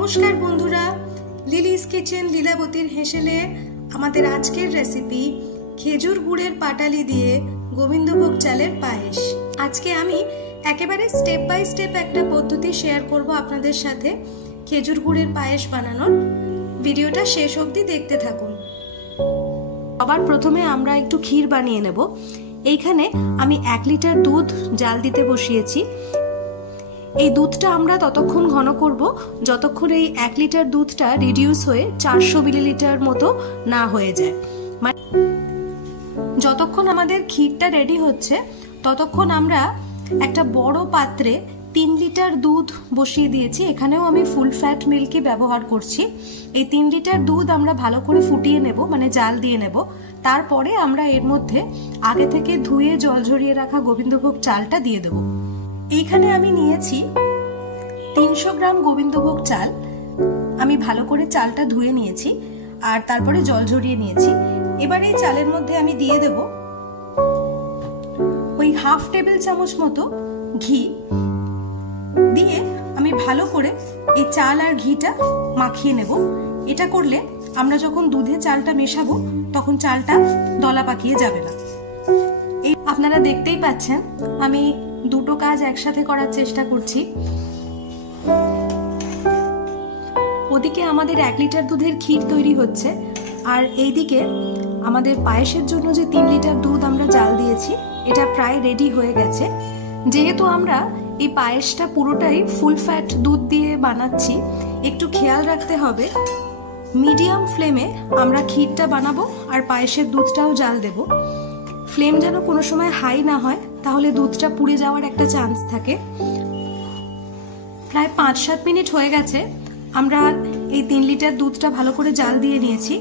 নমস্কার বন্ধুরা, Lily's kitchen লীলাবতীর হেসেলে আমাদের আজকের রেসিপি খেজুর গুড়ের পাটালি দিয়ে গোবিন্দভোগ চালের পায়েস। আজকে আমি একেবারে স্টেপ বাই স্টেপ একটা পদ্ধতি শেয়ার করব আপনাদের সাথে খেজুর গুড়ের পায়েস বানানোর। ভিডিওটা শেষ অবধি দেখতে থাকুন। সবার প্রথমে আমরা একটু ক্ষীর বানিয়ে নেব। এইখানে আমি 1 লিটার দুধ জাল দিতে বসিয়েছি। এই দুধটা আমরা ততক্ষণ ঘন করব যতক্ষণ এই 1 লিটার দুধটা রিডিউস হয়ে 400 মিলিলিটার মতো না হয়ে যায়। মানে যতক্ষণ আমাদের ক্ষীরটা রেডি হচ্ছে ততক্ষণ আমরা একটা বড় পাত্রে 3 লিটার দুধ বসিয়ে দিয়েছি। এখানেও আমি ফুল ফ্যাট মিল্কই ব্যবহার করছি। এই 3 লিটার দুধ আমরা ভালো করে ফুটিয়ে নেব, মানে জাল দিয়ে নেব। তারপরে আমরা এর মধ্যে আগে থেকে ধুয়ে জল ঝরিয়ে রাখা গোবিন্দভোগ চালটা দিয়ে দেব। এইখানে আমি নিয়েছি 300 গ্রাম গোবিন্দভোগ চাল। আমি ভালো করে চালটা ধুয়ে নিয়েছি আর তারপরে জল ঝরিয়ে নিয়েছি। এবার এই চালের মধ্যে আমি দিয়ে দেব ওই হাফ টেবিল চামচ মতো ঘি। দিয়ে আমি ভালো করে এই চাল আর ঘিটা মাখিয়ে নেব। এটা করলে আমরা যখন দুধে চালটা মেশাবো তখন চালটা দলা পাকিয়ে যাবে না। এই আপনারা দেখতেই পাচ্ছেন আমি দুটো কাজ একসাথে করার চেষ্টা করছি। ওদিকে আমাদের 1 লিটার দুধের ক্ষীর তৈরি হচ্ছে আর এইদিকে আমাদের পায়েসের জন্য যে 3 লিটার দুধ আমরা জাল দিয়েছি এটা প্রায় রেডি হয়ে গেছে। যেহেতু আমরা এই পায়েসটা পুরোটাই ফুল ফ্যাট দুধ দিয়ে বানাচ্ছি, একটু খেয়াল রাখতে হবে মিডিয়াম ফ্লেমে আমরা ক্ষীরটা বানাবো আর পায়েসের দুধটাও জাল দেব। ফ্লেম যেন কোনো সময় হাই না হয়, তাহলে দুধটা পুড়ে যাওয়ার একটা চান্স থাকে। প্রায় 5-7 মিনিট হয়ে গেছে আমরা এই 3 লিটার দুধটা ভালো করে জাল দিয়ে নিয়েছি।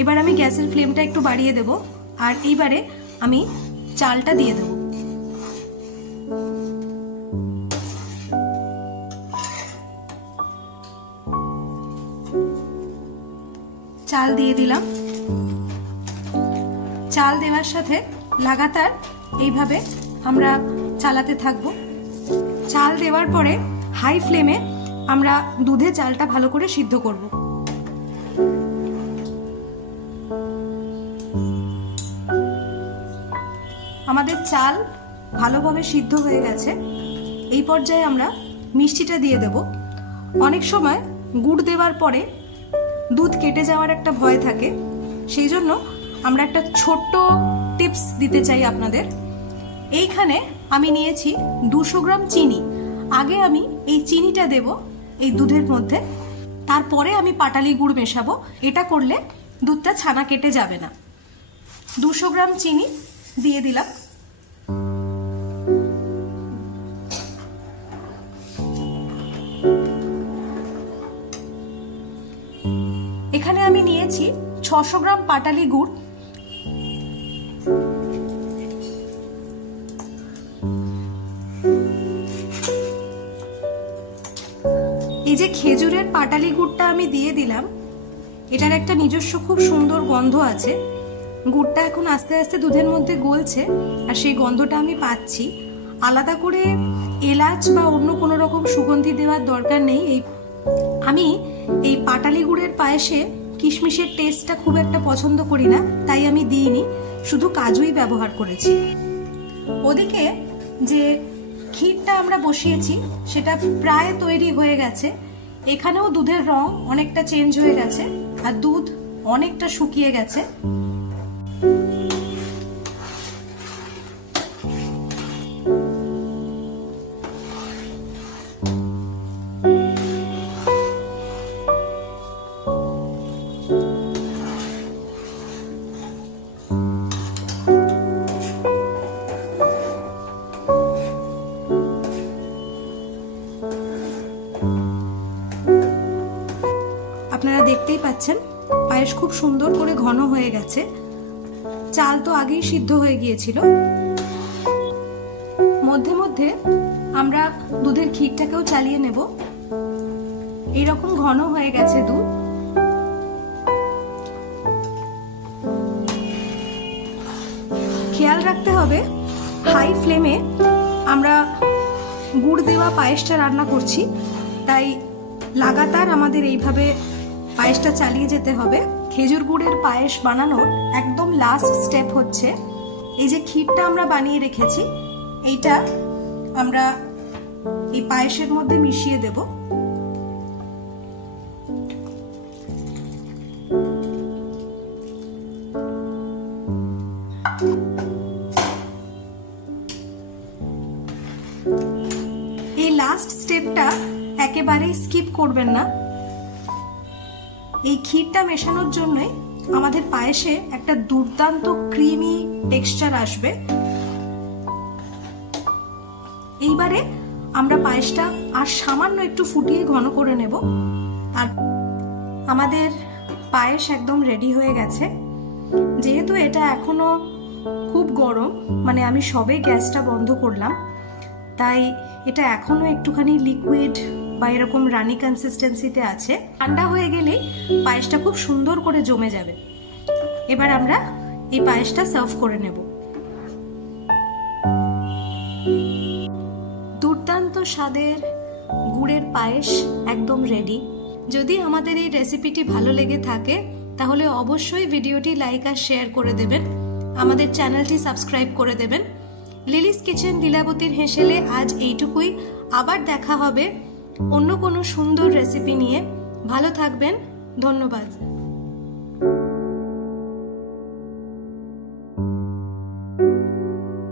এবার আমি গ্যাসের ফ্লেমটা একটু বাড়িয়ে দেব আর এইবারে আমি চালটা দিয়ে দেব। চাল দিয়ে দিলাম। চাল দেওয়ার সাথে লাগাতার এইভাবে আমরা চালাতে থাকবো। চাল দেওয়ার পরে হাই ফ্লেমে আমরা দুধে চালটা ভালো করে সিদ্ধ করব। আমাদের চাল ভালোভাবে সিদ্ধ হয়ে গেছে। এই পর্যায়ে আমরা মিষ্টিটা দিয়ে দেব। অনেক সময় গুড় দেওয়ার পরে দুধ কেটে যাওয়ার একটা ভয় থাকে, সেই জন্য আমরা একটা ছোট্ট টিপস দিতে চাই আপনাদের। এইখানে আমি নিয়েছি 200 গ্রাম চিনি। আগে আমি এই চিনিটা দেব এই দুধের মধ্যে, তারপরে আমি পাটালি গুড় মেশাবো। এটা করলে দুধটা ছানা কেটে যাবে না। 200 গ্রাম চিনি দিয়ে দিলাম। এখানে আমি নিয়েছি 600 গ্রাম পাটালি গুড়। এই যে খেজুরের পাটালি গুড়টা আমি দিয়ে দিলাম, এটার একটা নিজস্ব খুব সুন্দর গন্ধ আছে। গুড়টা এখন আস্তে আস্তে দুধের মধ্যে গলছে আর সেই গন্ধটা আমি পাচ্ছি। আলাদা করে এলাচ বা অন্য কোনো রকম সুগন্ধি দেওয়ার দরকার নেই। আমি এই পাটালি গুড়ের পায়েসে কিশমিশের টেস্টটা খুব একটা পছন্দ করি না, তাই আমি দিইনি, শুধু কাজুই ব্যবহার করেছি। ওদিকে যে ক্ষীরটা আমরা বসিয়েছি সেটা প্রায় তৈরি হয়ে গেছে। এখানেও দুধের রং অনেকটা চেঞ্জ হয়ে গেছে আর দুধ অনেকটা শুকিয়ে গেছে। আপনারা দেখতেই পাচ্ছেন পায়েস খুব সুন্দর করে ঘন হয়ে গেছে। চাল তো আগেই সিদ্ধ হয়ে গিয়েছিল। মধ্যে মধ্যে আমরা দুধের ক্ষীরটাকেও চালিয়ে নেব। এইরকম ঘন হয়ে গেছে দুধ। খেয়াল রাখতে হবে হাই ফ্লেমে আমরা গুড় দেওয়া পায়েসটা রান্না করছি, তাই লাগাতার আমাদের এইভাবে পায়েসটা চালিয়ে যেতে হবে। খেজুর গুড়ের পায়েস বানানোর একদম লাস্ট স্টেপ হচ্ছে এই যে ক্ষীরটা আমরা বানিয়ে রেখেছি, এইটা আমরা এই পায়েসের মধ্যে মিশিয়ে দেব। এই লাস্ট স্টেপটা একেবারেই স্কিপ করবেন না। এই ক্ষীরটা মেশানোর জন্যই আমাদের পায়েসে একটা দুর্দান্ত ক্রিমি টেক্সচার আসবে। এইবারে আমরা পায়েসটা আর সামান্য একটু ফুটিয়ে ঘন করে নেব। আর আমাদের পায়েস একদম রেডি হয়ে গেছে। যেহেতু এটা এখনো খুব গরম, মানে আমি সবে গ্যাসটা বন্ধ করলাম, তাই এটা এখনো একটুখানি লিকুইড বা এরকম রানি কনসিস্টেন্সিতে আছে। ঠান্ডা হয়ে গেলে পায়েসটা খুব সুন্দর করে জমে যাবে। এবার আমরা এই পায়েসটা সার্ভ করে নেব। দুর্দান্ত স্বাদের গুড়ের পায়েস একদম রেডি। যদি আমাদের এই রেসিপিটি ভালো লেগে থাকে তাহলে অবশ্যই ভিডিওটি লাইক আর শেয়ার করে দেবেন, আমাদের চ্যানেলটি সাবস্ক্রাইব করে দেবেন। লিলিস কিচেন লীলাবতীর হেসেলে আজ এইটুকুই। আবার দেখা হবে অন্য কোনো সুন্দর রেসিপি নিয়ে। ভালো থাকবেন, ধন্যবাদ।